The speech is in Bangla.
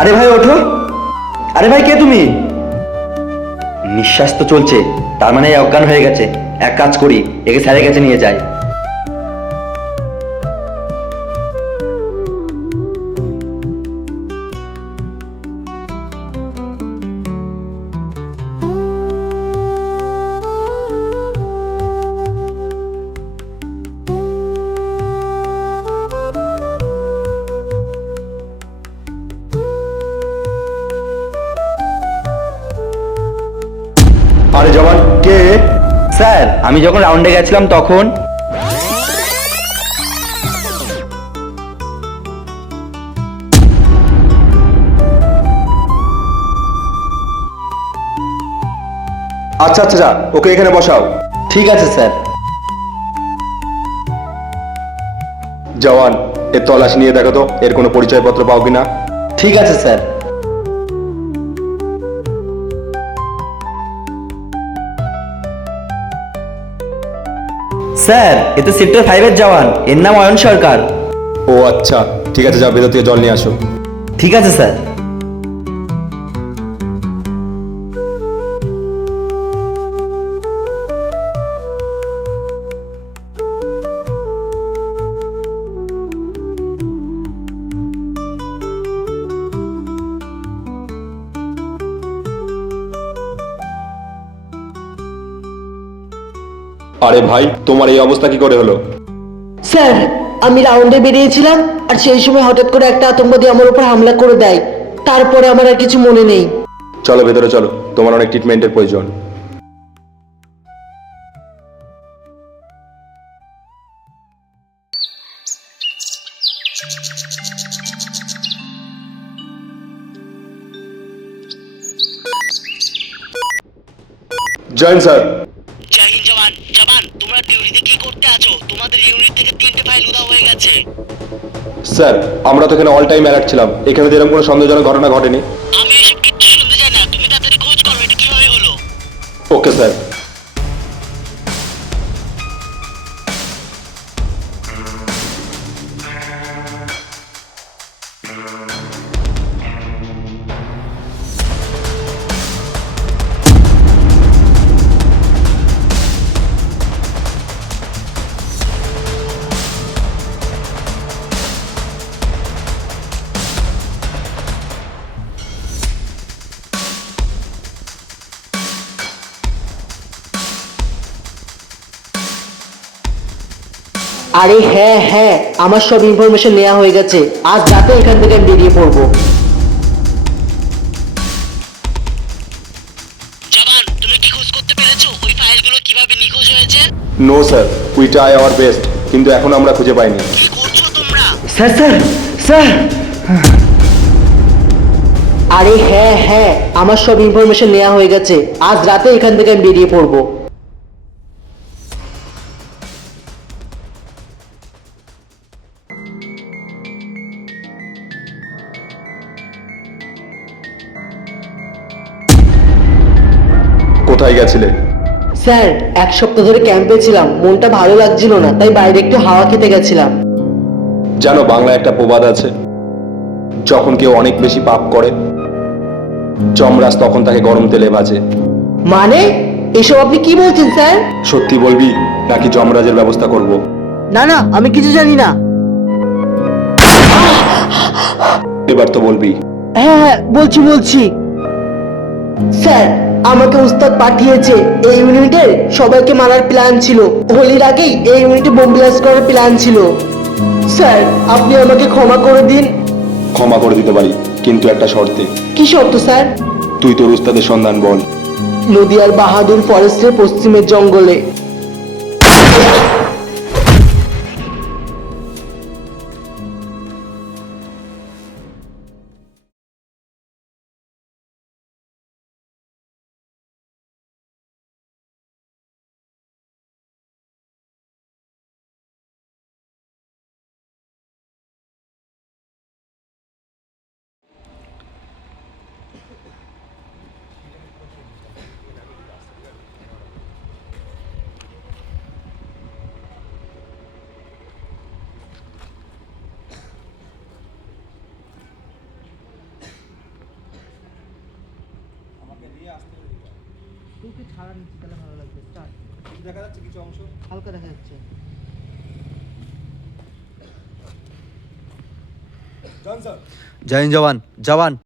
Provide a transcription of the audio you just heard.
আরে ভাই ওঠো। আরে ভাই কে তুমি? নিঃশ্বাস তো চলছে, তার মানে অজ্ঞান হয়ে গেছে। এক কাজ করি, একে স্যারের কাছে নিয়ে যাই। আরে জওয়ান কে? স্যার, আমি যখন রাউন্ডে গেছিলাম তখন। আচ্ছা আচ্ছা যা, ওকে এখানে বসাও। ঠিক আছে স্যার। জওয়ান, এর তল্লাশি নিয়ে দেখো তো এর কোনো পরিচয়পত্র পাও কিনা। ঠিক আছে স্যার। স্যার, এ তো সেক্টর 5-এর জওয়ান, এর নাম অয়ন সরকার। ও আচ্ছা, ঠিক আছে, যাও ভেতর থেকে জল নিয়ে আসো। ঠিক আছে স্যার। আরে ভাই, তোমার এই অবস্থা কি করে হলো? স্যার, আমি রাউন্ডে বেরিয়েছিলাম আর সেই সময় হঠাৎ করে একটা আতঙ্কবাদী আমার উপর হামলা করে দেয়। তারপরে আমার আর কিছু মনে নেই। চলো ভেতরে চলো, তোমার অনেক ট্রিটমেন্টের প্রয়োজন। Join sir. জয় হিন্দ জওয়ান। জওয়ান, তোমরা ডিউটিতে কি করতে আছো? তোমাদের ইউনিট থেকে 3টে ফাইল উধাও হয়ে গেছে। স্যার, আমরা তো এখানে অল টাইম অ্যালার্ট ছিলাম, এখানে তো এরকম কোনো সন্দেহজনক ঘটনা ঘটেনি। আমি এসব কিচ্ছু শুনতে চাই না, তুমি তাড়াতাড়ি খোঁজ করো এটা কিভাবে হলো। Okay sir. আরে হ্যাঁ হ্যাঁ, আমার সব ইনফরমেশন নেওয়া হয়ে গেছে। আজ রাতে এখান থেকে আমি বেরিয়ে পড়বো। জওয়ান, তুমি কি খোঁজ করতে পেরেছো ওই ফাইলগুলো কিভাবে নিখোঁজ হয়েছে? No sir, we try our best, কিন্তু এখন আমরা খুঁজে পাইনি। কি করছো তোমরা? Sir sir sir. আরে হ্যাঁ হ্যাঁ, আমার সব ইনফরমেশন নেওয়া হয়ে গেছে। আজ রাতে এখান থেকে আমি বেরিয়ে পড়বো। কোথায় গেছিলে? স্যার, এক সপ্তাহ ধরে ক্যাম্পে ছিলাম, মনটা ভালো লাগছিল না, তাই বাইরে একটু হাওয়া খেতে গেছিলাম। জানো বাংলায় একটা প্রবাদ আছে, যখন কেউ অনেক বেশি পাপ করে যমরাজ তখন তাকে গরম তেলে ভাজে। মানে এসব আপনি কি বলছেন স্যার? সত্যি বলবি নাকি যমরাজের ব্যবস্থা করব? না না, আমি কিছু জানি না। এবার তো বলবি। হ্যাঁ হ্যাঁ, বলছি বলছি। স্যার, আমাকে উস্তাদ পাঠিয়েছে। এই ইউনিটের সবাইকে মারার প্ল্যান ছিল। হোলির আগেই এই ইউনিটে বোম ব্লাস্ট করার প্ল্যান ছিল। স্যার, আপনি আমাকে ক্ষমা করে দিন। ক্ষমা করে দিতে পারি, কিন্তু একটা শর্তে। কি শর্ত স্যার? তুই তোর উস্তাদের সন্ধান বল। নদিয়ার বাহাদুর ফরেস্টের পশ্চিমের জঙ্গলে। ছাড়া নিচ্ছি তাহলে ভালো লাগবে। স্টার্ট। দেখা যাচ্ছে কিছু অংশ? হালকা দেখা যাচ্ছে। জন স্যার। জয় হিন্দ জওয়ান। জওয়ান